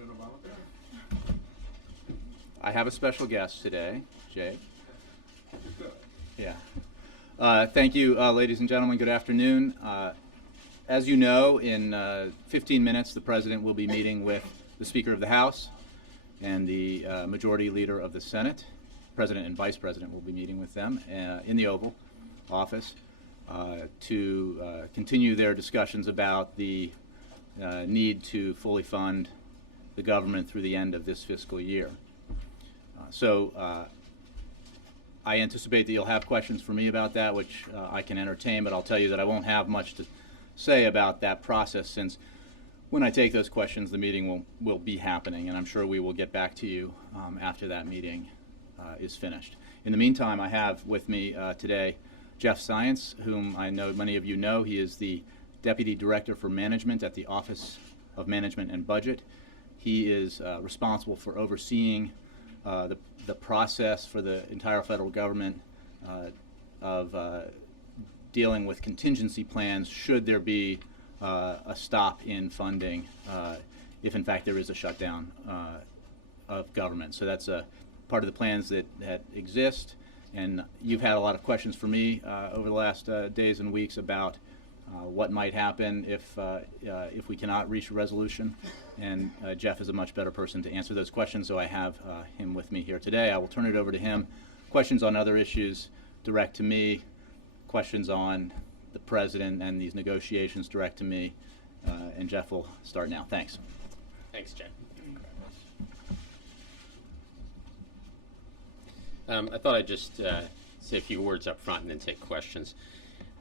President Obama. I have a special guest today, Jay. Good. Yeah. Thank you, ladies and gentlemen. Good afternoon. As you know, in 15 minutes, the President will be meeting with the Speaker of the House and the Majority Leader of the Senate. President and Vice President will be meeting with them in the Oval Office to continue their discussions about the need to fully fund the government through the end of this fiscal year. I anticipate that you'll have questions for me about that, which I can entertain, but I'll tell you that I won't have much to say about that process, since when I take those questions, the meeting will be happening, and I'm sure we will get back to you after that meeting is finished. In the meantime, I have with me today Jeff Zients, whom I know many of you know. He is the Deputy Director for Management at the Office of Management and Budget. He is responsible for overseeing the process for the entire federal government of dealing with contingency plans should there be a stop in funding if in fact there is a shutdown of government. So that's a part of the plans that exist, and you've had a lot of questions for me over the last days and weeks about what might happen if we cannot reach a resolution, and Jeff is a much better person to answer those questions, so I have him with me here today. I will turn it over to him. Questions on other issues direct to me. Questions on the President and these negotiations direct to me, and Jeff will start now. Thanks. Thanks, Jen. I thought I'd just say a few words up front and then take questions.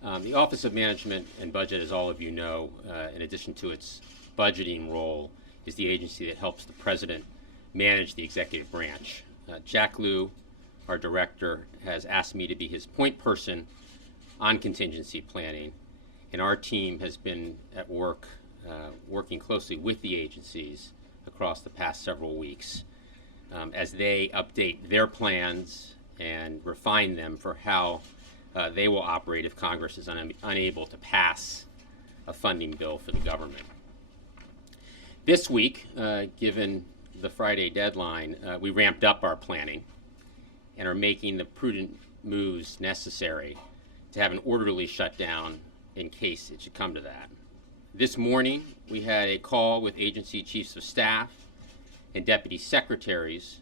The Office of Management and Budget, as all of you know, in addition to its budgeting role, is the agency that helps the President manage the executive branch. Jack Lew, our director, has asked me to be his point person on contingency planning, and our team has been at work working closely with the agencies across the past several weeks as they update their plans and refine them for how they will operate if Congress is unable to pass a funding bill for the government. This week, given the Friday deadline, we ramped up our planning and are making the prudent moves necessary to have an orderly shutdown in case it should come to that. This morning, we had a call with agency chiefs of staff and deputy secretaries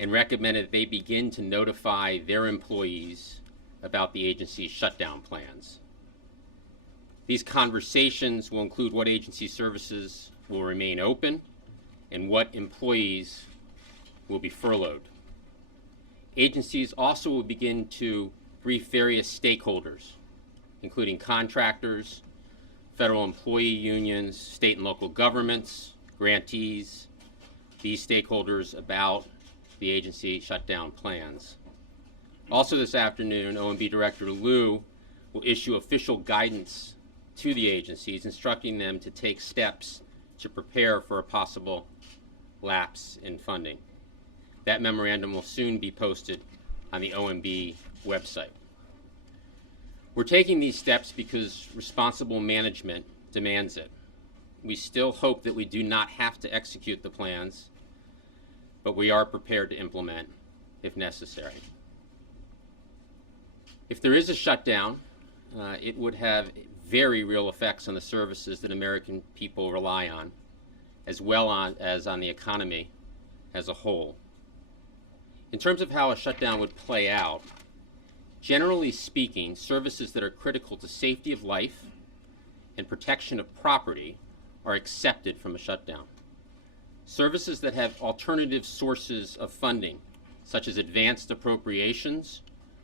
and recommended that they begin to notify their employees about the agency's shutdown plans. These conversations will include what agency services will remain open and what employees will be furloughed. Agencies also will begin to brief various stakeholders, including contractors, federal employee unions, state and local governments, grantees, these stakeholders about the agency shutdown plans. Also this afternoon, OMB Director Lew will issue official guidance to the agencies, instructing them to take steps to prepare for a possible lapse in funding. That memorandum will soon be posted on the OMB website. We're taking these steps because responsible management demands it. We still hope that we do not have to execute the plans, but we are prepared to implement if necessary. If there is a shutdown, it would have very real effects on the services that American people rely on, as well as on the economy as a whole. In terms of how a shutdown would play out, generally speaking, services that are critical to safety of life and protection of property are excepted from a shutdown. Services that have alternative sources of funding, such as advanced appropriations,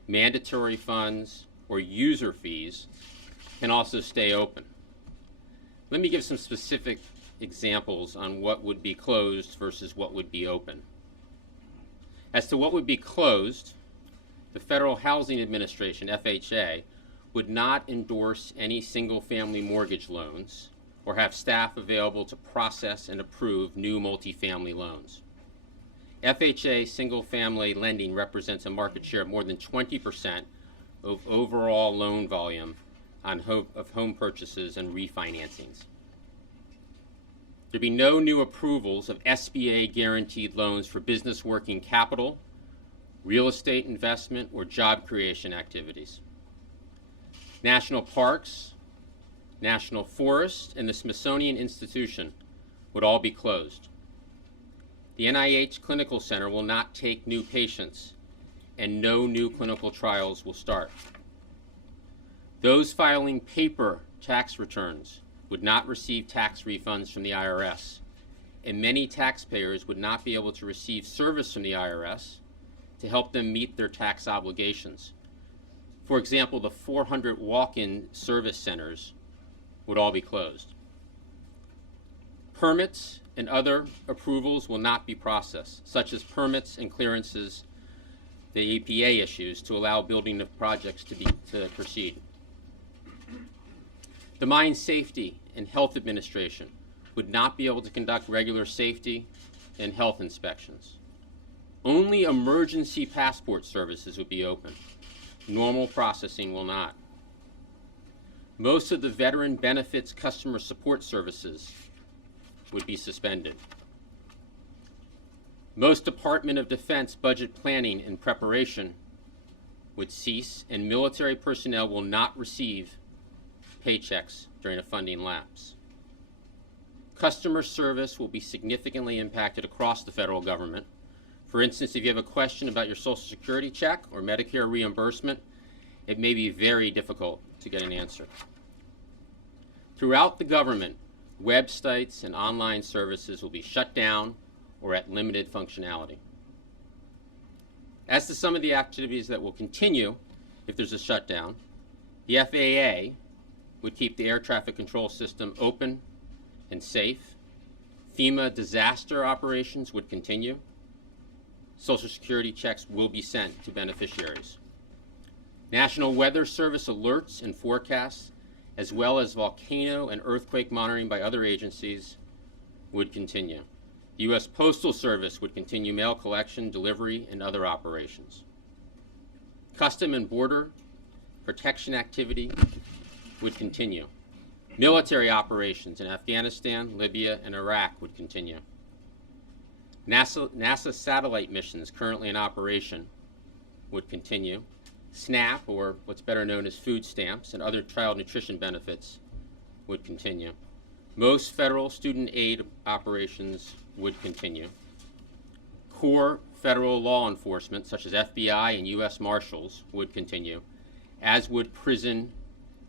mandatory funds, or user fees, can also stay open. Let me give some specific examples on what would be closed versus what would be open. As to what would be closed, the Federal Housing Administration, FHA, would not endorse any single-family mortgage loans or have staff available to process and approve new multifamily loans. FHA single-family lending represents a market share of more than 20% of overall loan volume of home purchases and refinancings. There be no new approvals of SBA guaranteed loans for business working capital, real estate investment, or job creation activities. National parks, national forests, and the Smithsonian Institution would all be closed. The NIH Clinical Center will not take new patients, and no new clinical trials will start. Those filing paper tax returns would not receive tax refunds from the IRS, and many taxpayers would not be able to receive service from the IRS to help them meet their tax obligations. For example, the 400 walk-in service centers would all be closed. Permits and other approvals will not be processed, such as permits and clearances the EPA issues to allow building of projects to proceed. The Mine Safety and Health Administration would not be able to conduct regular safety and health inspections. Only emergency passport services would be open. Normal processing will not. Most of the veteran benefits customer support services would be suspended. Most Department of Defense budget planning and preparation would cease, and military personnel will not receive paychecks during a funding lapse. Customer service will be significantly impacted across the federal government. For instance, if you have a question about your Social Security check or Medicare reimbursement, it may be very difficult to get an answer. Throughout the government, websites and online services will be shut down or at limited functionality. As to some of the activities that will continue if there's a shutdown, the FAA would keep the air traffic control system open and safe. FEMA disaster operations would continue. Social Security checks will be sent to beneficiaries. National Weather Service alerts and forecasts, as well as volcano and earthquake monitoring by other agencies, would continue. The U.S. Postal Service would continue mail collection, delivery, and other operations. Custom and Border Protection activity would continue. Military operations in Afghanistan, Libya, and Iraq would continue. NASA satellite missions currently in operation would continue. SNAP, or what's better known as food stamps, and other child nutrition benefits would continue. Most federal student aid operations would continue. Core federal law enforcement, such as FBI and U.S. Marshals, would continue, as would prison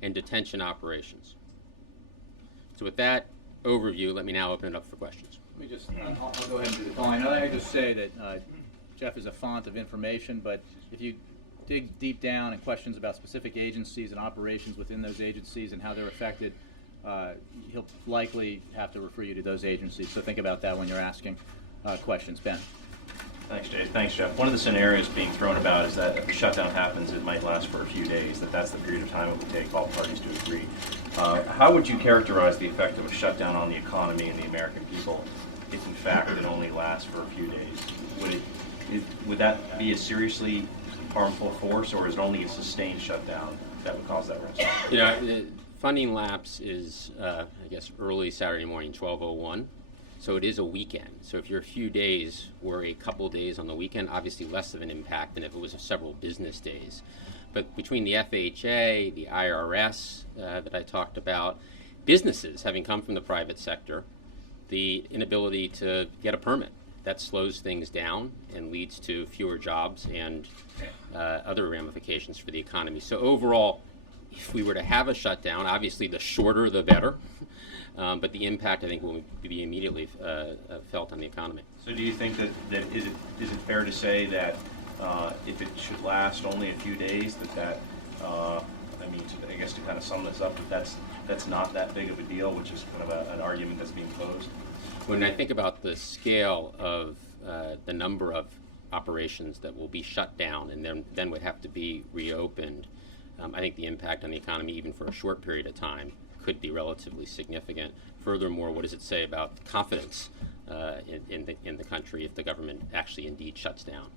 and detention operations. So with that overview, let me now open it up for questions. Let me just, I'll go ahead and do the calling. I just say that Jeff is a font of information, but if you dig deep down and questions about specific agencies and operations within those agencies and how they're affected, he'll likely have to refer you to those agencies. So think about that when you're asking questions. Ben. Thanks, Jay. Thanks, Jeff. One of the scenarios being thrown about is that if a shutdown happens, it might last for a few days, that's the period of time it would take all parties to agree. How would you characterize the effect of a shutdown on the economy and the American people if, in fact, it only lasts for a few days? Would that be a seriously harmful force, or is it only a sustained shutdown that would cause that risk? You know, the funding lapse is, I guess, early Saturday morning, 12:01. So it is a weekend. So if you're a few days or a couple of days on the weekend, obviously less of an impact than if it was several business days. But between the FHA, the IRS that I talked about, businesses having come from the private sector, the inability to get a permit, that slows things down and leads to fewer jobs and other ramifications for the economy. So overall, if we were to have a shutdown, obviously the shorter the better. But the impact, I think, will be immediately felt on the economy. So do you think that is it fair to say that if it should last only a few days, I guess to kind of sum this up, that's not that big of a deal, which is kind of an argument that's being posed? When I think about the scale of the number of operations that will be shut down and then would have to be reopened, I think the impact on the economy, even for a short period of time, could be relatively significant. Furthermore, what does it say about confidence in the country if the government actually indeed shuts down?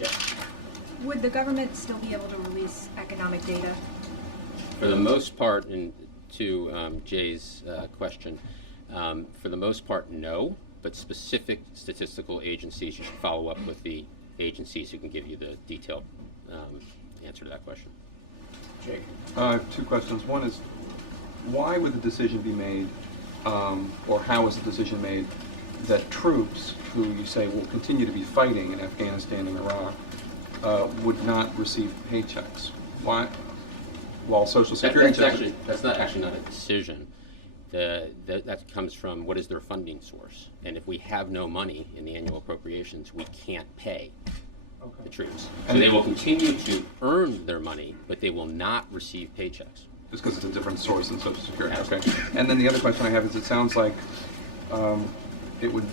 Yeah. Would the government still be able to release economic data? For the most part, and to Jay's question, For the most part, no, but specific statistical agencies, you should follow up with the agencies who can give you the detailed answer to that question. Jake? I have two questions. One is, why would the decision be made, or how was the decision made, that troops who you say will continue to be fighting in Afghanistan and Iraq would not receive paychecks? Why? While Social Security That's not actually not a decision. That comes from what is their funding source. And if we have no money in the annual appropriations, we can't pay the troops. So they will continue to earn their money, but they will not receive paychecks. just because it's a different source than Social Security. Okay. And then the other question I have is, it sounds like it would,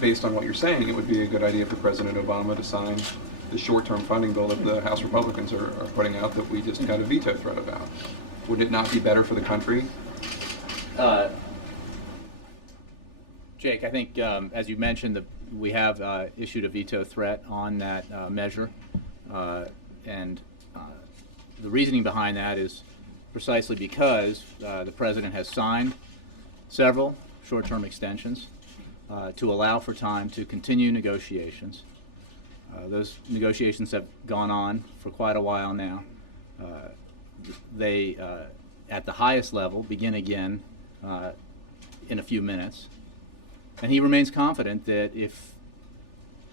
based on what you're saying, it would be a good idea for President Obama to sign the short-term funding bill that the House Republicans are putting out that we just got a veto threat about. Would it not be better for the country? Jake, I think, as you mentioned, we have issued a veto threat on that measure, and the reasoning behind that is precisely because the President has signed several short-term extensions to allow for time to continue negotiations. Those negotiations have gone on for quite a while now. They, at the highest level, begin again in a few minutes. And he remains confident that if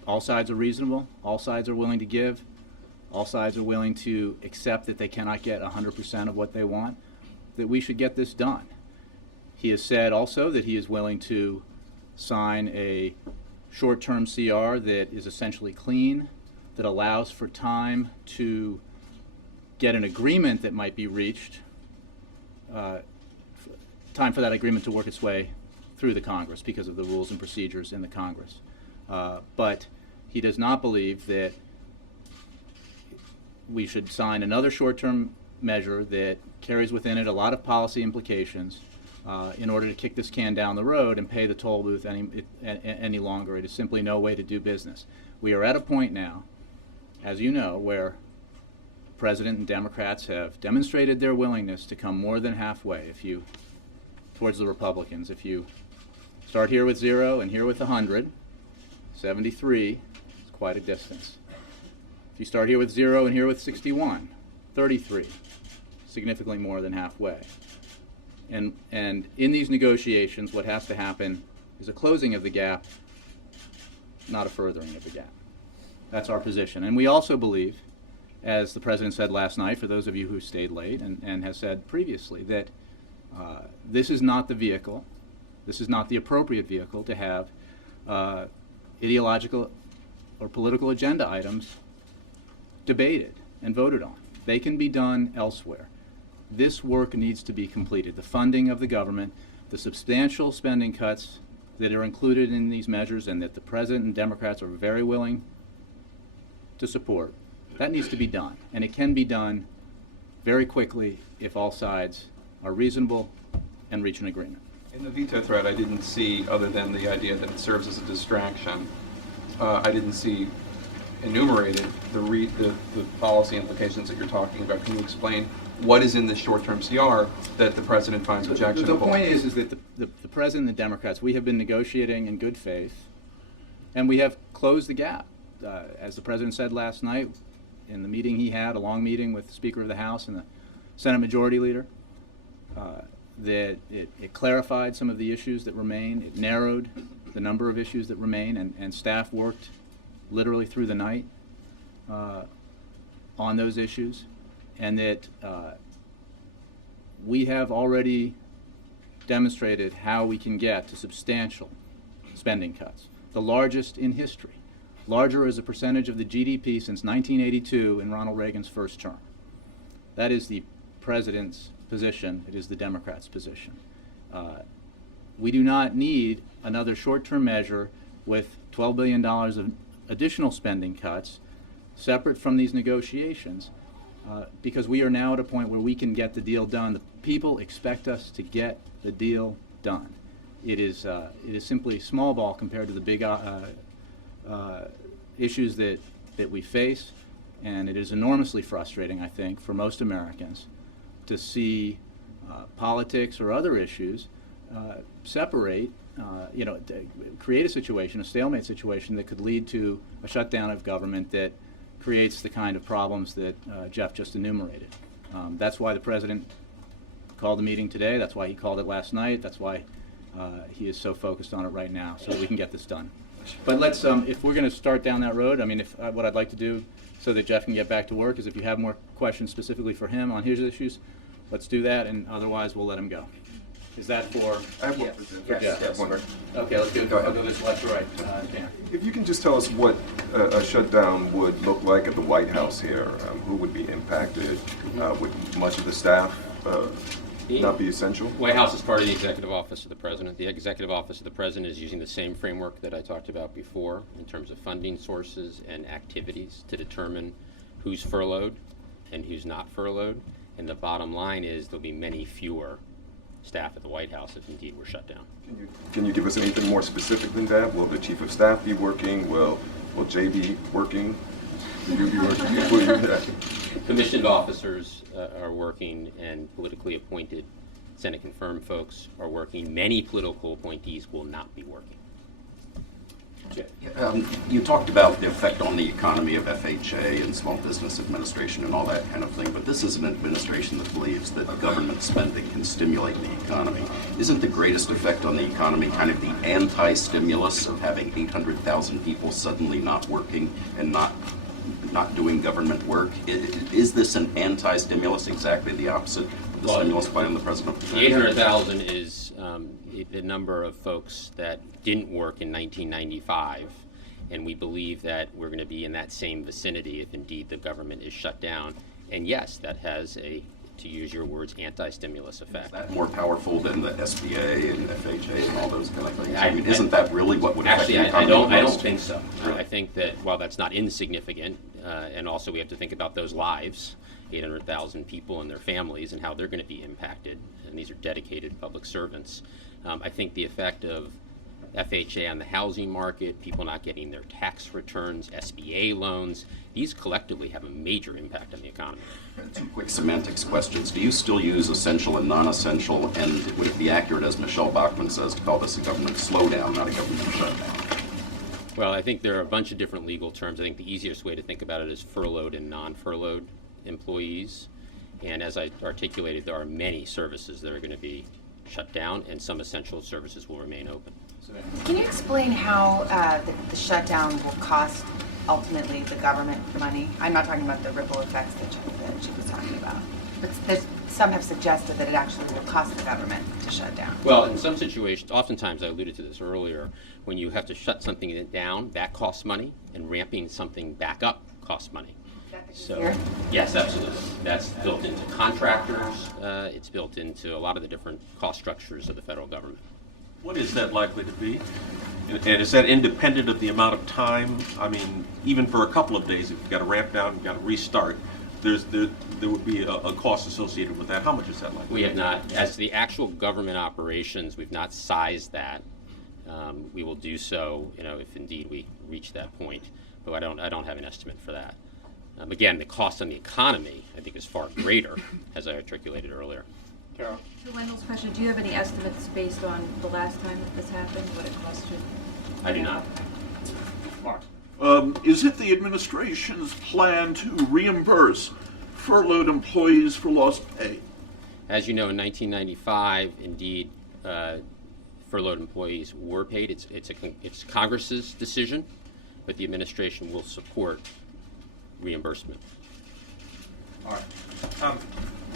all sides are reasonable, all sides are willing to give, all sides are willing to accept that they cannot get 100% of what they want, that we should get this done. He has said also that he is willing to sign a short-term CR that is essentially clean, that allows for time to get an agreement that might be reached, time for that agreement to work its way through the Congress because of the rules and procedures in the Congress. But he does not believe that we should sign another short-term measure that carries within it a lot of policy implications in order to kick this can down the road and pay the toll booth any longer. It is simply no way to do business. We are at a point now, as you know, where the President and Democrats have demonstrated their willingness to come more than halfway towards the Republicans. If you start here with 0 and here with 100, 73 is quite a distance. If you start here with 0 and here with 61, 33, significantly more than halfway. And in these negotiations, what has to happen is a closing of the gap, not a furthering of the gap. That's our position. And we also believe, as the President said last night, for those of you who stayed late, and has said previously, that this is not the vehicle, this is not the appropriate vehicle to have ideological or political agenda items debated and voted on. They can be done elsewhere. This work needs to be completed. The funding of the government, the substantial spending cuts that are included in these measures and that the President and Democrats are very willing to support, that needs to be done. And it can be done very quickly if all sides are reasonable and reach an agreement. In the veto threat, I didn't see, other than the idea that it serves as a distraction, I didn't see enumerated the policy implications that you're talking about. Can you explain what is in this short-term CR that the President finds objectionable? The point is that the President and the Democrats, we have been negotiating in good faith, and we have closed the gap. As the President said last night in the meeting he had, a long meeting with the Speaker of the House and the Senate Majority Leader, that it clarified some of the issues that remain. It narrowed the number of issues that remain, and staff worked literally through the night on those issues, and that we have already demonstrated how we can get to substantial spending cuts, the largest in history, larger as a percentage of the GDP since 1982 in Ronald Reagan's first term. That is the President's position. It is the Democrats' position. We do not need another short-term measure with $12 billion of additional spending cuts separate from these negotiations because we are now at a point where we can get the deal done. The people expect us to get the deal done. It is simply small ball compared to the big issues that we face, and it is enormously frustrating, I think, for most Americans to see politics or other issues separate, create a situation, a stalemate situation that could lead to a shutdown of government that creates the kind of problems that Jeff just enumerated. That's why the President called the meeting today. That's why he called it last night. That's why he is so focused on it right now, so that we can get this done. But let's, if we're going to start down that road, I mean, what I'd like to do so that Jeff can get back to work is if you have more questions specifically for him on his issues, let's do that, and otherwise we'll let him go. Is that for? I have one for Jeff. Yes. One. Okay, let's do it. Go ahead. I'll go this left to right. Dan. If you can just tell us what a shutdown would look like at the White House here, who would be impacted? Would much of the staff not be essential? White House is part of the Executive Office of the President. The Executive Office of the President is using the same framework that I talked about before in terms of funding sources and activities to determine who's furloughed and who's not furloughed. And the bottom line is there'll be many fewer staff at the White House if indeed we're shut down. Can you give us anything more specific than that? Will the Chief of Staff be working? Will Jay be working? Will you be working? Commissioned officers are working, and politically appointed Senate confirmed folks are working. Many political appointees will not be working. You talked about the effect on the economy of FHA and Small Business Administration and all that kind of thing, but this is an administration that believes that government spending can stimulate the economy. Isn't the greatest effect on the economy kind of the anti-stimulus of having 800,000 people suddenly not working and not doing government work? Is this an anti-stimulus, exactly the opposite of the stimulus plan the President? The 800,000 is the number of folks that didn't work in 1995, and we believe that we're going to be in that same vicinity if indeed the government is shut down. And yes, that has a, to use your words, anti-stimulus effect. Is that more powerful than the SBA and FHA and all those kind of things? I mean, isn't that really what would affect the economy the most? I don't think so. I think that while that's not insignificant, and also we have to think about those lives, 800,000 people and their families and how they're going to be impacted, and these are dedicated public servants. I think the effect of FHA on the housing market, people not getting their tax returns, SBA loans, these collectively have a major impact on the economy. Two quick semantics questions. Do you still use essential and non-essential? And would it be accurate, as Michelle Bachmann says, to call this a government slowdown, not a government shutdown? Well, I think there are a bunch of different legal terms. I think the easiest way to think about it is furloughed and non-furloughed employees. And as I articulated, there are many services that are going to be shut down, and some essential services will remain open. Can you explain how the shutdown will cost ultimately the government money? I'm not talking about the ripple effects that she was talking about, but some have suggested that it actually will cost the government to shut down. Well, in some situations, oftentimes I alluded to this earlier, when you have to shut something down, that costs money, and ramping something back up costs money. So, yes, absolutely. That's built into contractors. It's built into a lot of the different cost structures of the federal government. What is that likely to be? And is that independent of the amount of time? I mean, even for a couple of days, if you've got to ramp down, you've got to restart, there would be a cost associated with that. How much is that likely? We have not, as the actual government operations, we've not sized that. We will do so, if indeed we reach that point. But I don't have an estimate for that. Again, the cost on the economy, I think, is far greater, as I articulated earlier. Carol? To Wendell's question, do you have any estimates based on the last time that this happened, what it cost you? I do not. Mark? Is it the administration's plan to reimburse furloughed employees for lost pay? As you know, in 1995, indeed, furloughed employees were paid. It's Congress's decision, but the administration will support reimbursement. All right.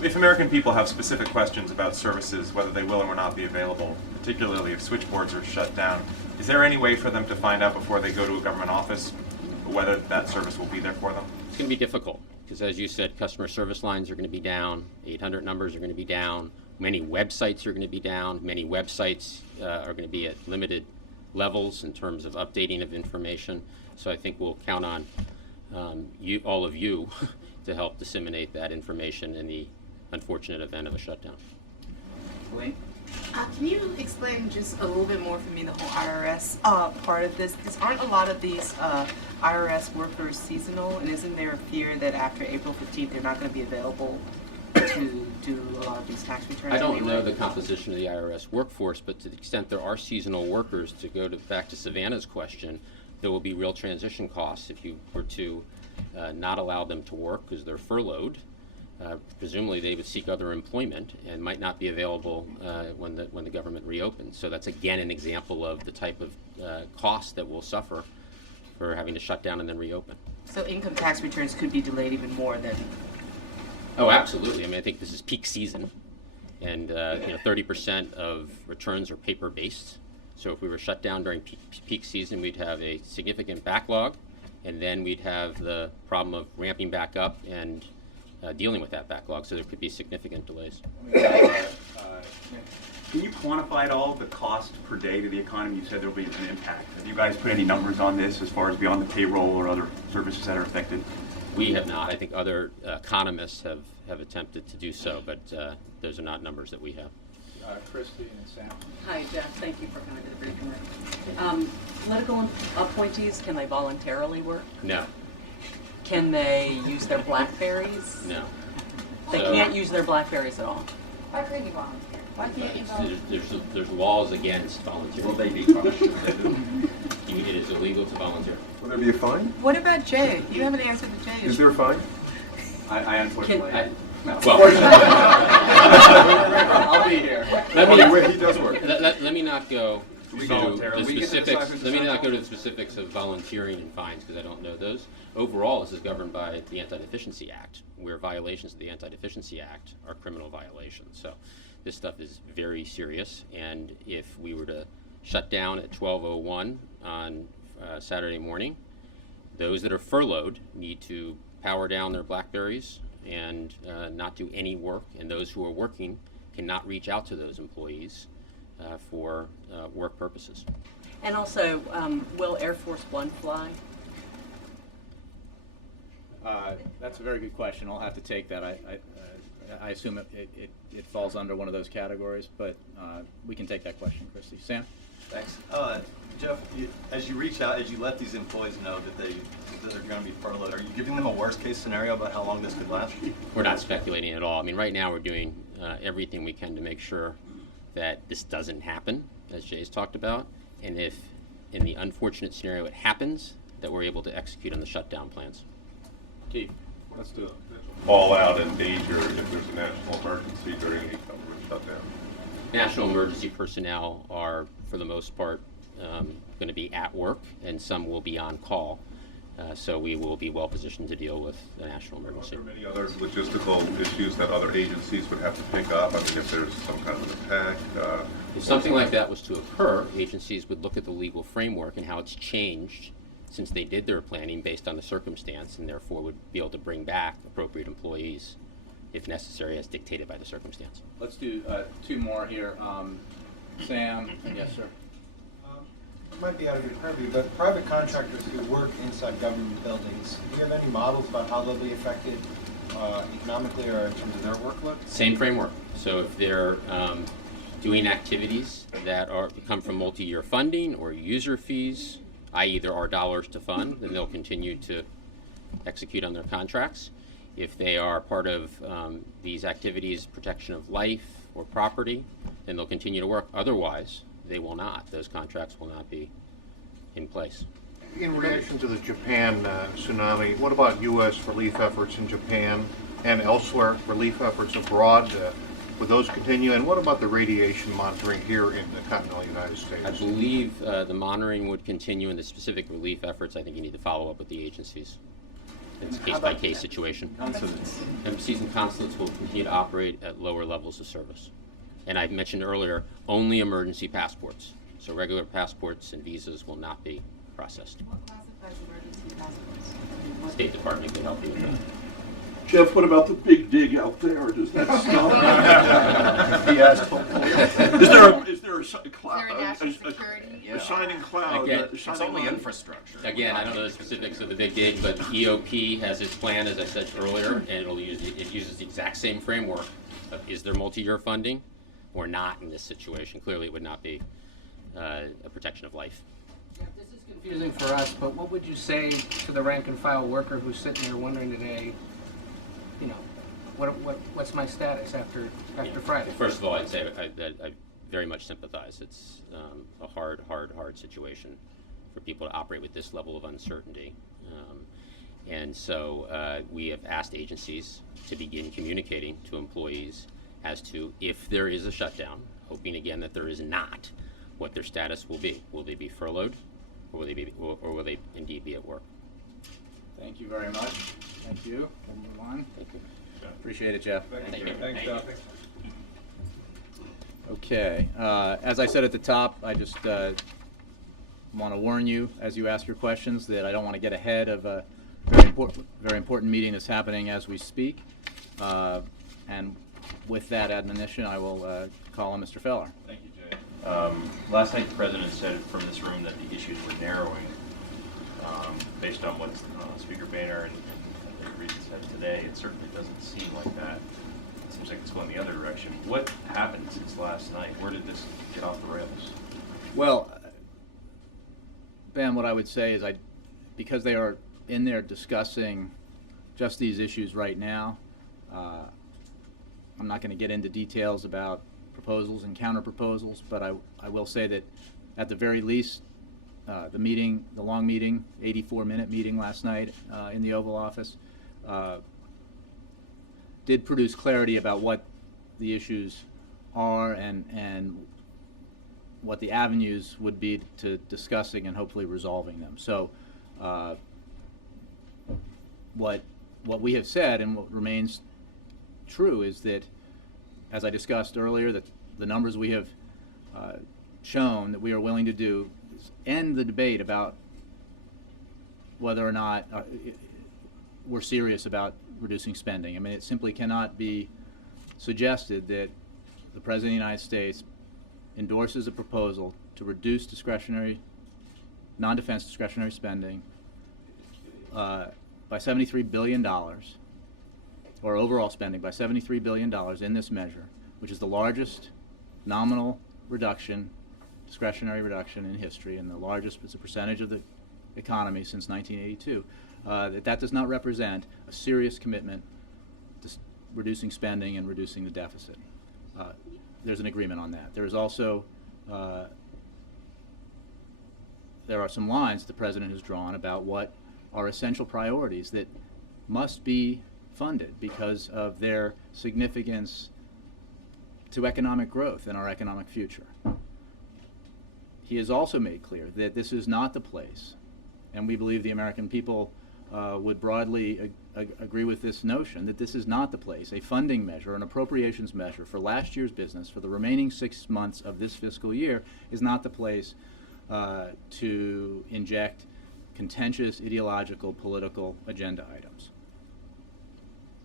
If American people have specific questions about services, whether they will or will not be available, particularly if switchboards are shut down, is there any way for them to find out before they go to a government office whether that service will be there for them? It's going to be difficult because, as you said, customer service lines are going to be down, 800 numbers are going to be down, many websites are going to be down, many websites are going to be at limited levels in terms of updating of information. So I think we'll count on all of you to help disseminate that information in the unfortunate event of a shutdown. Elaine? Can you explain just a little bit more for me the whole IRS part of this? Because aren't a lot of these IRS workers seasonal, and isn't there a fear that after April 15th they're not going to be available to to do a lot of these tax returns? I don't anyway? know the composition of the IRS workforce, but to the extent there are seasonal workers, to go back to Savannah's question, there will be real transition costs if you were to not allow them to work because they're furloughed. Presumably they would seek other employment and might not be available when the government reopens. So that's again an example of the type of cost that we'll suffer for having to shut down and then reopen. So income tax returns could be delayed even more than. Oh, absolutely. I mean, I think this is peak season, and 30% of returns are paper-based. So if we were shut down during peak season, we'd have a significant backlog, and then we'd have the problem of ramping back up and dealing with that backlog. So there could be significant delays. Can you quantify at all the cost per day to the economy? You said there will be an impact. Have you guys put any numbers on this as far as beyond the payroll or other services that are affected? We have not. I think other economists have attempted to do so, but those are not numbers that we have. Christy and Sam. Hi, Jeff. Thank you for coming to the briefing. Political appointees, can they voluntarily work? No. Can they use their Blackberries? No. They can't use their Blackberries at all. Why couldn't you volunteer? Why can't you volunteer? There's laws against volunteering. Will they be punished if they do? It is illegal to volunteer. Will there be a fine? What about Jay? You haven't answered the Jay. Is there a fine? I unfortunately. I'll be here. He does work. Let me not go to We the voluntarily get to decide specifics. if Let me it's not go to the specifics of volunteering and fines because I don't know those. Overall, this is governed by the Anti-Deficiency Act, where violations of the Anti-Deficiency Act are criminal violations. So this stuff is very serious, and if we were to shut down at 12:01 on Saturday morning, those that are furloughed need to power down their Blackberries and not do any work, and those who are working cannot reach out to those employees for work purposes. And also, will Air Force One fly? That's a very good question. I'll have to take that. I assume it falls under one of those categories, but we can take that question, Christy. Sam? Thanks. Jeff, as you reach out, as you let these employees know that they're going to be furloughed, are you giving them a worst-case scenario about how long this could last? We're not speculating at all. I mean, right now we're doing everything we can to make sure that this doesn't happen, as Jay's talked about, and if in the unfortunate scenario it happens, that we're able to execute on the shutdown plans. Keith, let's do it. All out in danger if there's a national emergency during a government shutdown. National emergency personnel are, for the most part, going to be at work, and some will be on call. So we will be well positioned to deal with the national emergency. Are there many other logistical issues that other agencies would have to pick up? I mean, if there's some kind of an attack? If something like that was to occur, agencies would look at the legal framework and how it's changed since they did their planning based on the circumstance, and therefore would be able to bring back appropriate employees if necessary as dictated by the circumstance. Let's do two more here. Sam, yes, sir. It might be out of your purview, but private contractors who work inside government buildings, do you have any models about how they'll be affected economically or in terms of their workload? Same framework. So if they're doing activities that come from multi-year funding or user fees, i.e. there are dollars to fund, then they'll continue to execute on their contracts. If they are part of these activities, protection of life or property, then they'll continue to work. Otherwise, they will not. Those contracts will not be in place. In relation to the Japan tsunami, what about U.S. relief efforts in Japan and elsewhere, relief efforts abroad? Would those continue? And what about the radiation monitoring here in the continental United States? I believe the monitoring would continue, in the specific relief efforts, I think you need to follow up with the agencies. It's a case-by-case situation. Consulates. Embassies and consulates will continue to operate at lower levels of service. And I mentioned earlier, only emergency passports. So regular passports and visas will not be processed. What classifies emergency passports? State Department can help you with that. Jeff, what about the big dig out there? Does that stop? Is there a cloud? Is there a national security? Yeah. A shining cloud? Again, a shining It's only light? infrastructure. Again, I don't know the specifics of the big dig, but EOP has its plan, as I said earlier, and it uses the exact same framework of is there multi-year funding or not in this situation. Clearly, it would not be a protection of life. Yeah, this is confusing for us, but what would you say to the rank and file worker who's sitting there wondering today, What's my status after Friday? First of all, I'd say that I very much sympathize. It's a hard situation for people to operate with this level of uncertainty. And so we have asked agencies to begin communicating to employees as to if there is a shutdown, hoping again that there is not, what their status will be. Will they be furloughed, or will they indeed be at work? Thank you very much. Thank you. We'll move on. Thank you. Appreciate it, Jeff. Thank you. Thanks, Jeff. Okay. As I said at the top, I just want to warn you as you ask your questions that I don't want to get ahead of a very important meeting that's happening as we speak. And with that admonition, I will call on Mr. Feller. Thank you, Jay. Last night, the President said from this room that the issues were narrowing based on what Speaker Boehner and Reed said today. It certainly doesn't seem like that. It seems like it's going the other direction. What happened since last night? Where did this get off the rails? Well, Ben, what I would say is because they are in there discussing just these issues right now, I'm not going to get into details about proposals and counter-proposals, but I will say that at the very least, the long meeting, 84-minute meeting last night in the Oval Office, did produce clarity about what the issues are and what the avenues would be to discussing and hopefully resolving them. So what we have said and what remains true is that, as I discussed earlier, that the numbers we have shown that we are willing to do is end the debate about whether or not we're serious about reducing spending. I mean, it simply cannot be suggested that the President of the United States endorses a proposal to reduce non-defense discretionary spending by $73 billion, or overall spending by $73 billion in this measure, which is the largest nominal reduction, discretionary reduction in history, and the largest as a percentage of the economy since 1982, that does not represent a serious commitment to reducing spending and reducing the deficit. There's an agreement on that. There is also there are some lines the President has drawn about what are essential priorities that must be funded because of their significance to economic growth and our economic future. He has also made clear that this is not the place, and we believe the American people would broadly agree with this notion, that this is not the place, a funding measure, an appropriations measure for last year's business for the remaining 6 months of this fiscal year is not the place to inject contentious ideological political agenda items.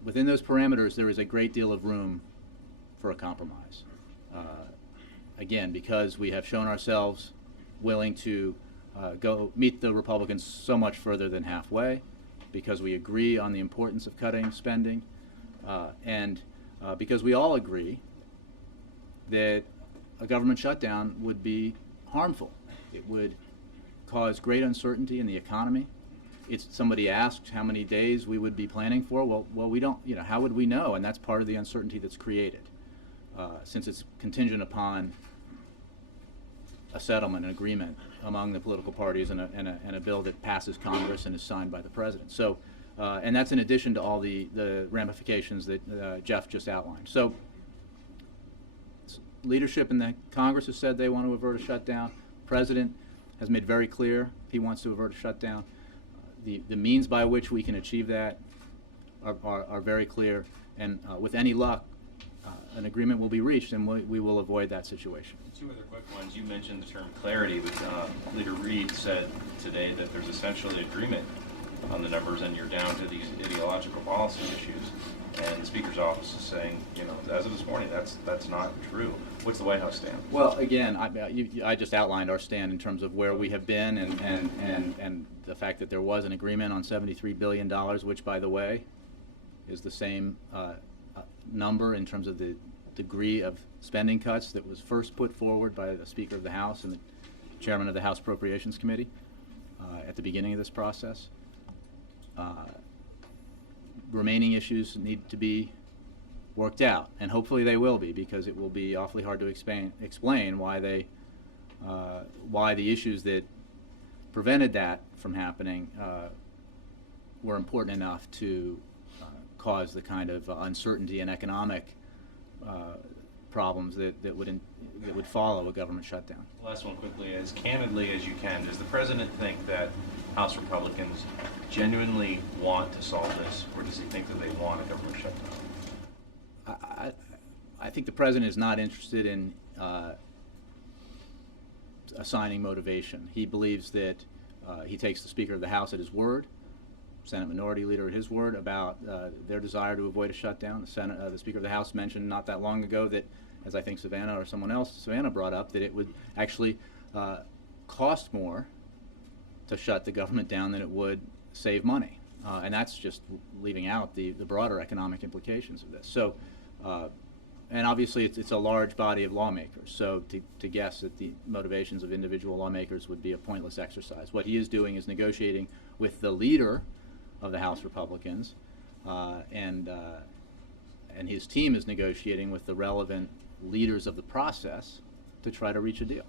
Within those parameters, there is a great deal of room for a compromise. Again, because we have shown ourselves willing to go meet the Republicans so much further than halfway, because we agree on the importance of cutting spending, and because we all agree that a government shutdown would be harmful. It would cause great uncertainty in the economy. Somebody asked how many days we would be planning for. Well, we don't, how would we know? And that's part of the uncertainty that's created, since it's contingent upon a settlement, an agreement among the political parties and a bill that passes Congress and is signed by the President. So, and that's in addition to all the ramifications that Jeff just outlined. So, leadership in the Congress has said they want to avert a shutdown. The President has made very clear he wants to avert a shutdown. The means by which we can achieve that are very clear, and with any luck, an agreement will be reached, and we will avoid that situation. Two other quick ones. You mentioned the term clarity, but Leader Reed said today that there's essentially agreement on the numbers, and you're down to these ideological policy issues. And the Speaker's office is saying, as of this morning, that's not true. What's the White House stand? Well, again, I just outlined our stand in terms of where we have been and the fact that there was an agreement on $73 billion, which, by the way, is the same number in terms of the degree of spending cuts that was first put forward by the Speaker of the House and the Chairman of the House Appropriations Committee at the beginning of this process. Remaining issues need to be worked out, and hopefully they will be, because it will be awfully hard to explain why why the issues that prevented that from happening were important enough to cause the kind of uncertainty and economic problems that would follow a government shutdown. Last one quickly, as candidly as you can, does the president think that House Republicans genuinely want to solve this, or does he think that they want a government shutdown? I think the president is not interested in assigning motivation. He believes that he takes the Speaker of the House at his word, Senate Minority Leader at his word about their desire to avoid a shutdown. The Speaker of the House mentioned not that long ago that, as I think Savannah or someone else, Savannah brought up, that it would actually cost more to shut the government down than it would save money. And that's just leaving out the broader economic implications of this. So, and obviously it's a large body of lawmakers, so to guess at the motivations of individual lawmakers would be a pointless exercise. What he is doing is negotiating with the leader of the House Republicans, and his team is negotiating with the relevant leaders of the process to try to reach a deal.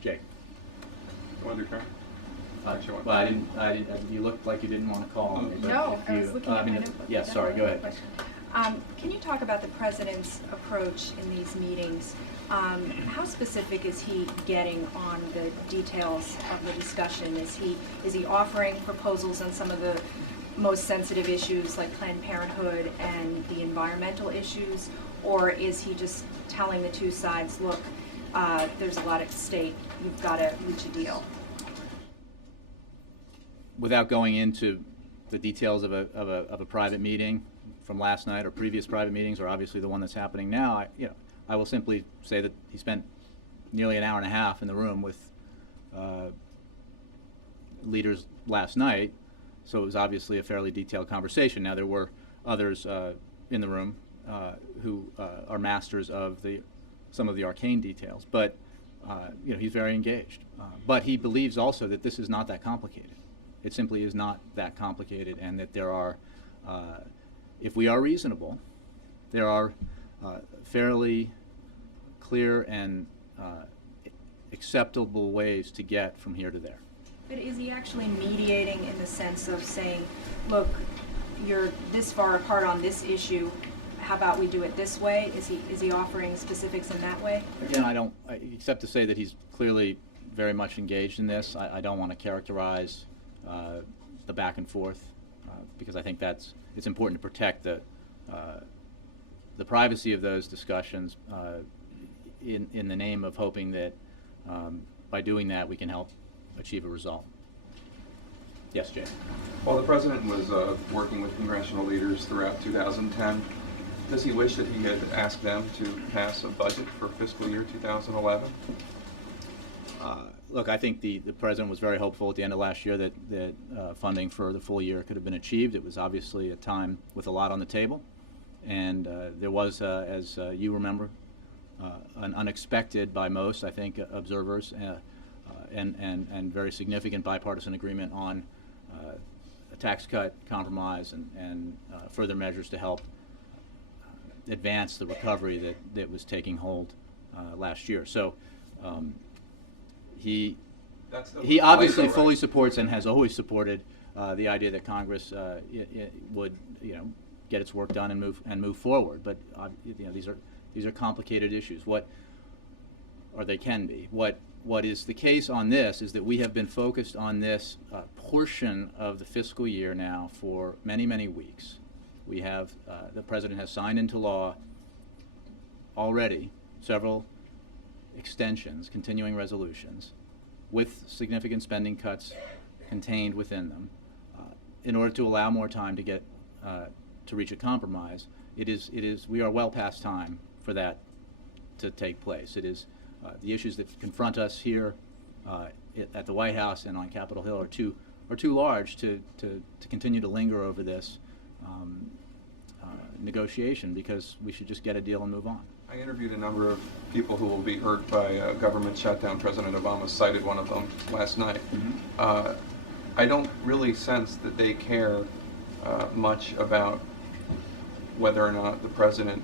Jay. Want to do Well, I didn't. You looked like you didn't want to call me. But No, if I you, was looking at my notebook. Yeah, sorry. Go ahead. Can you talk about the president's approach in these meetings? How specific is he getting on the details of the discussion? Is he offering proposals on some of the most sensitive issues like Planned Parenthood and the environmental issues, or is he just telling the two sides, look, there's a lot at stake, you've got to reach a deal? Without going into the details of a private meeting from last night or previous private meetings, or obviously the one that's happening now, I will simply say that he spent nearly an hour and a half in the room with leaders last night, so it was obviously a fairly detailed conversation. Now, there were others in the room who are masters of some of the arcane details, but he's very engaged. But he believes also that this is not that complicated. It simply is not that complicated, and that there are, if we are reasonable, there are fairly clear and acceptable ways to get from here to there. But is he actually mediating in the sense of saying, look, you're this far apart on this issue, how about we do it this way? Is he offering specifics in that way? Again, I don't, except to say that he's clearly very much engaged in this. I don't want to characterize the back and forth because I think it's important to protect the privacy of those discussions in the name of hoping that by doing that we can help achieve a result. Yes, Jay. While the president was working with congressional leaders throughout 2010, does he wish that he had asked them to pass a budget for fiscal year 2011? Look, I think the president was very hopeful at the end of last year that funding for the full year could have been achieved. It was obviously a time with a lot on the table, and there was, as you remember, an unexpected by most, I think, observers, and very significant bipartisan agreement on a tax cut compromise and further measures to help advance the recovery that was taking hold last year. So he obviously fully supports and has always supported the idea that Congress would get its work done and move forward. But these are complicated issues. Or they can be. What is the case on this is that we have been focused on this portion of the fiscal year now for many, many weeks. We have, the president has signed into law already several extensions, continuing resolutions, with significant spending cuts contained within them, in order to allow more time to get to reach a compromise. We are well past time for that to take place. It is the issues that confront us here at the White House and on Capitol Hill are too large to continue to linger over this negotiation, because we should just get a deal and move on. I interviewed a number of people who will be hurt by a government shutdown. President Obama cited one of them last night. Mm-hmm. I don't really sense that they care much about whether or not the president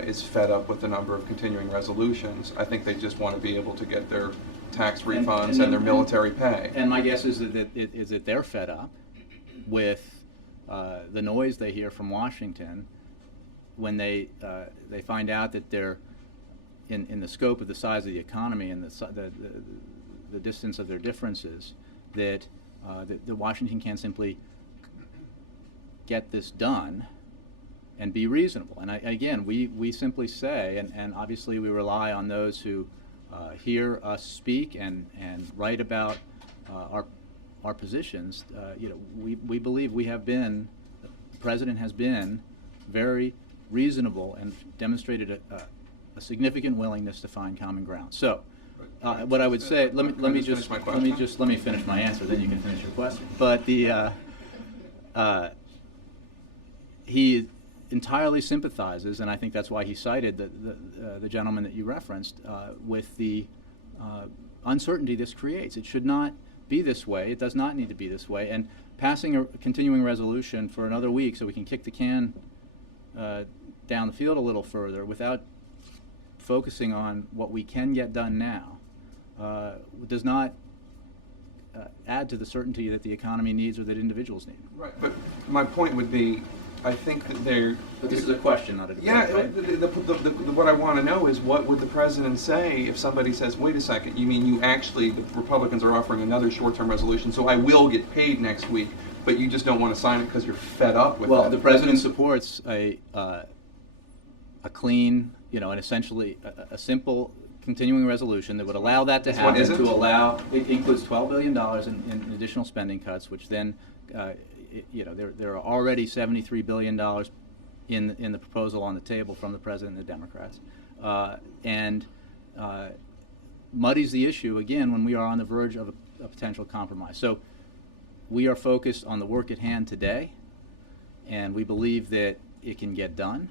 is fed up with the number of continuing resolutions. I think they just want to be able to get their tax refunds and their military pay. And my guess is that they're fed up with the noise they hear from Washington when they find out that they're in the scope of the size of the economy and the distance of their differences, that Washington can't simply get this done and be reasonable. And again, we simply say, and obviously we rely on those who hear us speak and write about our positions. We believe the President has been very reasonable and demonstrated a significant willingness to find common ground. So, what I would say, let me finish my answer, then you can finish your question. But he entirely sympathizes, and I think that's why he cited the gentleman that you referenced, with the uncertainty this creates. It should not be this way. It does not need to be this way. And passing a continuing resolution for another week so we can kick the can down the field a little further without focusing on what we can get done now does not add to the certainty that the economy needs or that individuals need. Right. But my point would be, I think that they're... But this is a question, not a debate, yeah, right? What I want to know is, what would the president say if somebody says, wait a second, you mean you actually, the Republicans are offering another short-term resolution, so I will get paid next week, but you just don't want to sign it because you're fed up with it? Well, the president supports a clean, and essentially a simple continuing resolution that would allow that to happen. It includes $12 billion in additional spending cuts, which then there are already $73 billion in the proposal on the table from the president and the Democrats, and muddies the issue again when we are on the verge of a potential compromise. So we are focused on the work at hand today, and we believe that it can get done.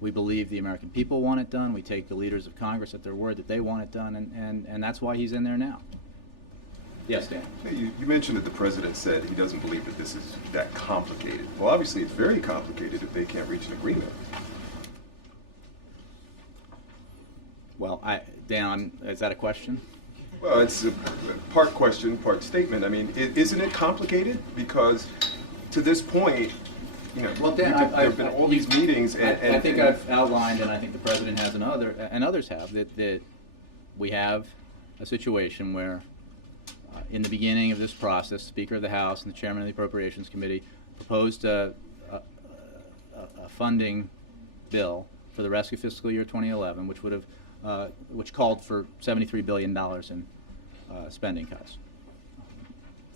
We believe the American people want it done. We take the leaders of Congress at their word that they want it done, and that's why he's in there now. Yes, Dan. You mentioned that the president said he doesn't believe that this is that complicated. Well, obviously it's very complicated if they can't reach an agreement. Well, Dan, is that a question? Well, it's a part question, part statement. I mean, isn't it complicated? Because to this point, well, Dan, there have been all these meetings, I think I've outlined, and I think the president has, and others have, that we have a situation where, in the beginning of this process, Speaker of the House and the Chairman of the Appropriations Committee proposed a funding bill for the rest of fiscal year 2011, which called for $73 billion in spending cuts.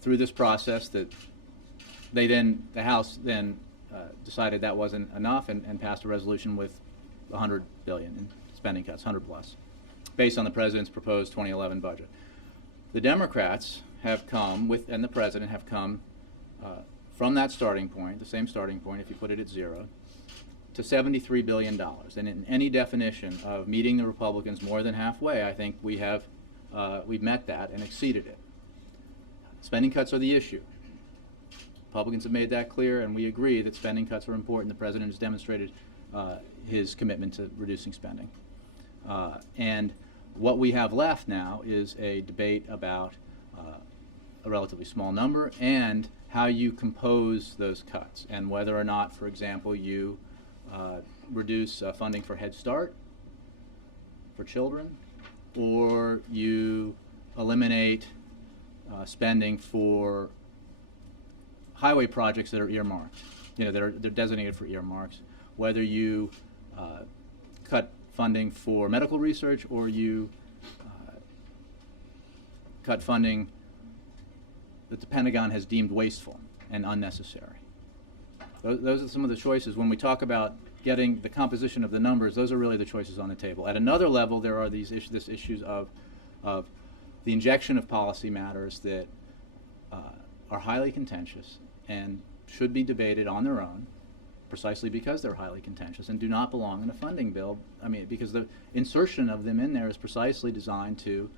Through this process, the House then decided that wasn't enough and passed a resolution with $100 billion in spending cuts, 100 plus, based on the president's proposed 2011 budget. The Democrats have come and the president have come from that starting point, the same starting point if you put it at zero, to $73 billion. And in any definition of meeting the Republicans more than halfway, I think we've met that and exceeded it. Spending cuts are the issue. Republicans have made that clear, and we agree that spending cuts are important. The president has demonstrated his commitment to reducing spending. And what we have left now is a debate about a relatively small number and how you compose those cuts, and whether or not, for example, you reduce funding for Head Start for children, or you eliminate spending for highway projects that are earmarked, they're designated for earmarks, whether you cut funding for medical research, or you cut funding that the Pentagon has deemed wasteful and unnecessary. Those are some of the choices. When we talk about getting the composition of the numbers, those are really the choices on the table. At another level, there are these issues of the injection of policy matters that are highly contentious and should be debated on their own, precisely because they're highly contentious and do not belong in a funding bill. I mean, because the insertion of them in there is precisely designed to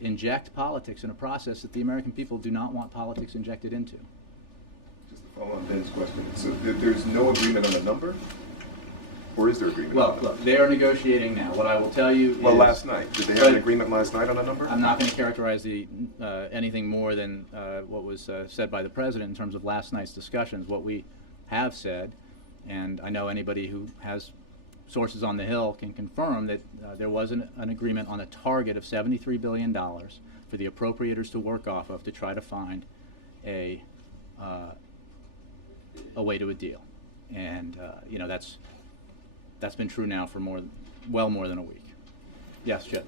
inject politics in a process that the American people do not want politics injected into. Just to follow on Ben's question. So there's no agreement on a number? Or is there agreement on a Well, number? look, they are negotiating now. What I will tell you Well, is... last night. Did they have an agreement last night on a number? I'm not going to characterize anything more than what was said by the President in terms of last night's discussions. What we have said, and I know anybody who has sources on the Hill can confirm that there was an agreement on a target of $73 billion for the appropriators to work off of to try to find a way to a deal. And, you know, that's been true now for well more than a week. Yes, Chip?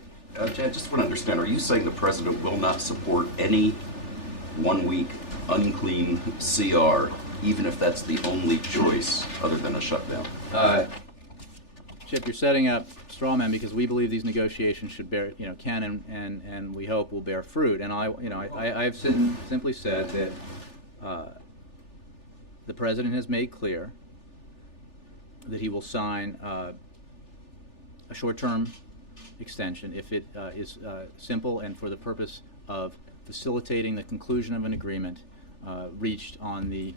Chad, just want to understand, are you saying the President will not support any one-week unclean CR, even if that's the only choice other than a shutdown? Chip, you're setting up straw man because we believe these negotiations should bear, you know, can and we hope will bear fruit. And I've simply said that the President has made clear that he will sign a short-term extension if it is simple and for the purpose of facilitating the conclusion of an agreement reached on the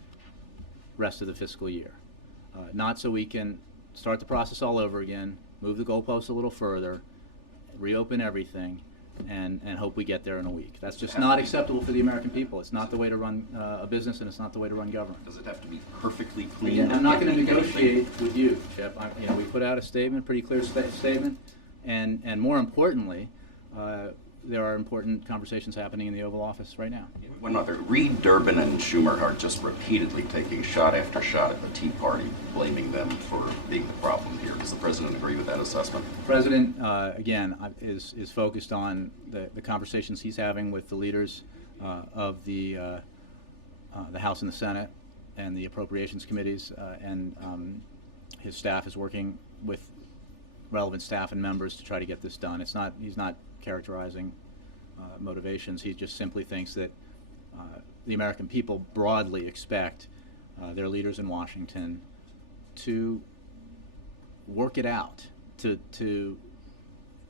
rest of the fiscal year. Not so we can start the process all over again, move the goalposts a little further, reopen everything, and hope we get there in a week. That's just not acceptable for the American people. It's not the way to run a business, and it's not the way to run government. Does it have to be perfectly clean? Yeah, I'm not going to negotiate with you, Chip. You know, we put out a statement, pretty clear statement, and more importantly, there are important conversations happening in the Oval Office right now. One other, Reid, Durbin, and Schumer are just repeatedly taking shot after shot at the Tea Party, blaming them for being the problem here. Does the President agree with that assessment? The President, again, is focused on the conversations he's having with the leaders of the House and the Senate and the Appropriations Committees, and his staff is working with relevant staff and members to try to get this done. He's not characterizing motivations. He just simply thinks that the American people broadly expect their leaders in Washington to work it out, to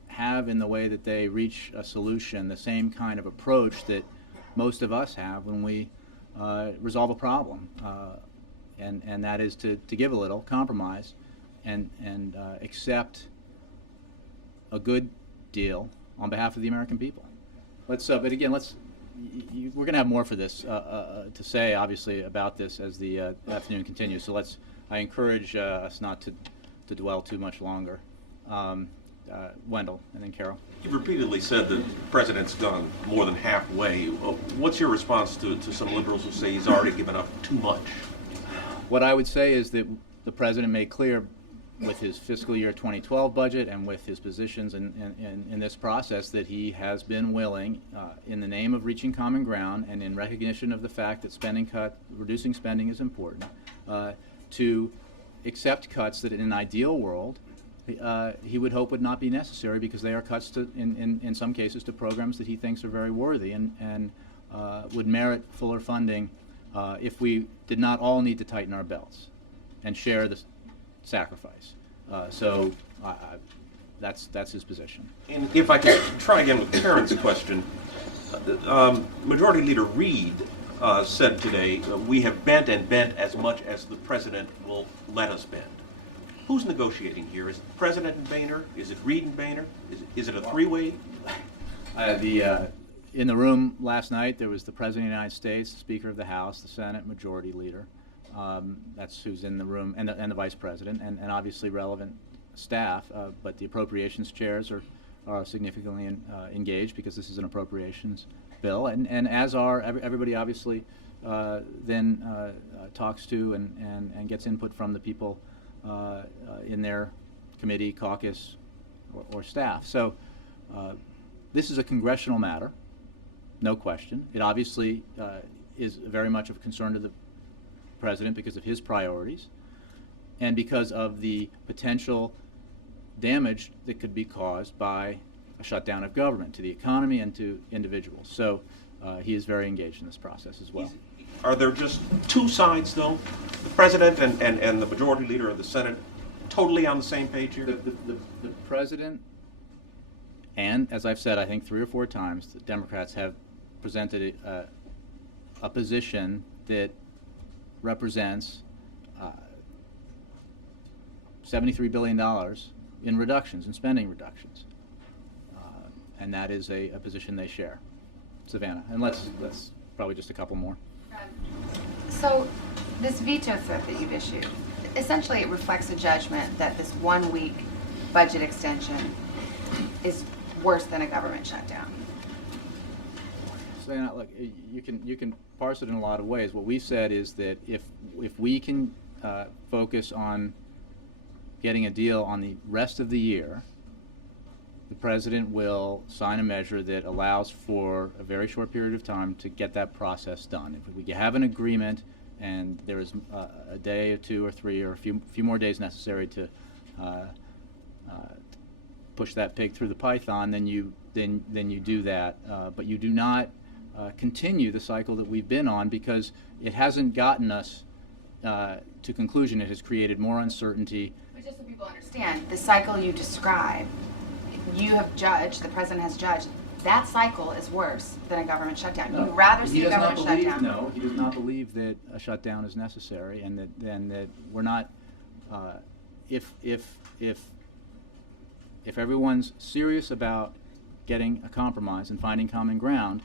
have in the way that they reach a solution the same kind of approach that most of us have when we resolve a problem, and that is to give a little, compromise, and accept a good deal on behalf of the American people. But again, we're going to have more for this to say, obviously, about this as the afternoon continues. So I encourage us not to dwell too much longer. Wendell, and then Carol. You've repeatedly said that the President's gone more than halfway. What's your response to some liberals who say he's already given up too much? What I would say is that the President made clear with his fiscal year 2012 budget and with his positions in this process that he has been willing, in the name of reaching common ground and in recognition of the fact that reducing spending is important, to accept cuts that in an ideal world he would hope would not be necessary, because they are cuts in some cases to programs that he thinks are very worthy and would merit fuller funding if we did not all need to tighten our belts and share the sacrifice. So that's his position. And if I could try again with Karen's question, Majority Leader Reid said today, we have bent and bent as much as the President will let us bend. Who's negotiating here? Is it the President and Boehner? Is it Reid and Boehner? Is it a three-way? In the room last night, there was the President of the United States, the Speaker of the House, the Senate Majority Leader. That's who's in the room, and the Vice President, and obviously relevant staff. But the appropriations chairs are significantly engaged, because this is an appropriations bill, and as are everybody. Obviously, then talks to and gets input from the people in their committee, caucus, or staff. So this is a congressional matter, no question. It obviously is very much of concern to the President because of his priorities and because of the potential damage that could be caused by a shutdown of government to the economy and to individuals. So he is very engaged in this process as well. Are there just two sides, though? The President and the Majority Leader of the Senate totally on the same page here? The President, and as I've said, I think 3 or 4 times, the Democrats have presented a position that represents $73 billion in reductions, in spending reductions. And that is a position they share. Savannah, and let's probably just a couple more. So this veto slip that you've issued, essentially it reflects a judgment that this 1 week budget extension is worse than a government shutdown. Savannah, look, you can parse it in a lot of ways. What we've said is that if we can focus on getting a deal on the rest of the year, the president will sign a measure that allows for a very short period of time to get that process done. If we have an agreement and there is a day or 2 or 3 or a few more days necessary to push that pig through the python, then you do that. But you do not continue the cycle that we've been on, because it hasn't gotten us to conclusion. It has created more uncertainty. But just so people understand, the cycle you describe, you have judged, the president has judged, that cycle is worse than a government shutdown. You'd rather see a government shutdown. No, he does not believe that a shutdown is necessary, and that we're not. If everyone's serious about getting a compromise and finding common ground,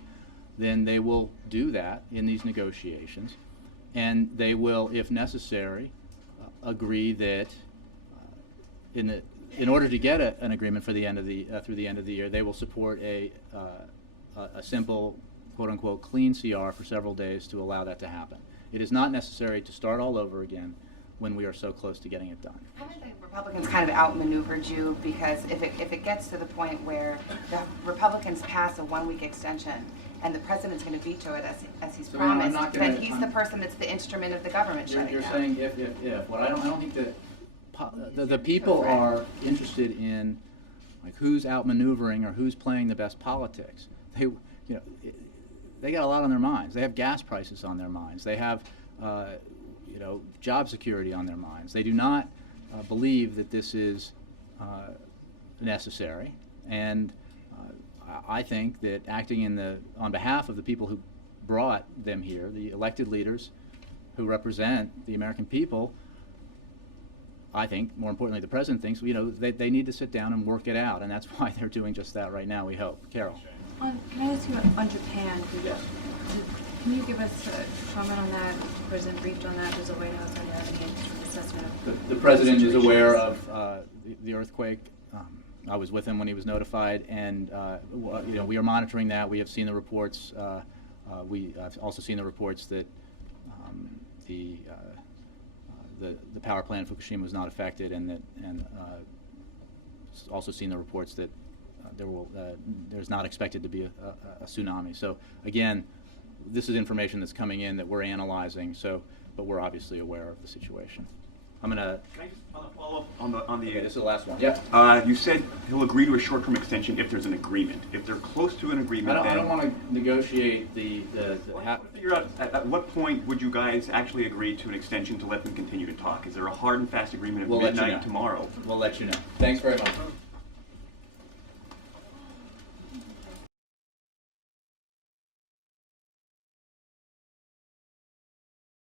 then they will do that in these negotiations, and they will, if necessary, agree that in order to get an agreement for the end of the through the end of the year, they will support a simple, quote unquote, clean CR for several days to allow that to happen. It is not necessary to start all over again when we are so close to getting it done. Haven't the Republicans kind of outmaneuvered you? Because if it gets to the point where the Republicans pass a 1 week extension and the president's going to veto it as he's promised, then he's the person that's the instrument of the government shutting down. You're saying if. What I don't think that the people are interested in, like, who's outmaneuvering or who's playing the best politics. They got a lot on their minds. They have gas prices on their minds. They have job security on their minds. They do not believe that this is necessary, and I think that acting on behalf of the people who brought them here, the elected leaders who represent the American people, I think, more importantly, the president thinks, they need to sit down and work it out, and that's why they're doing just that right now, we hope. Carol. Can I ask you on Japan? Yes. Can you give us a comment on that? The president briefed on that. Does the White House have any assessment of the president is aware of the earthquake. I was with him when he was notified, and we are monitoring that. We have seen the reports. I've also seen the reports that the power plant in Fukushima was not affected, and also seen the reports that there's not expected to be a tsunami. So again, this is information that's coming in that we're analyzing. But we're obviously aware of the situation. Can I just follow up on the? Okay, this is the last one. Yeah. You said he'll agree to a short-term extension if there's an agreement. If they're close to an agreement, I don't want to negotiate the figure out at what point would you guys actually agree to an extension to let them continue to talk? Is there a hard and fast agreement at midnight tomorrow? We'll let you know. Thanks very much.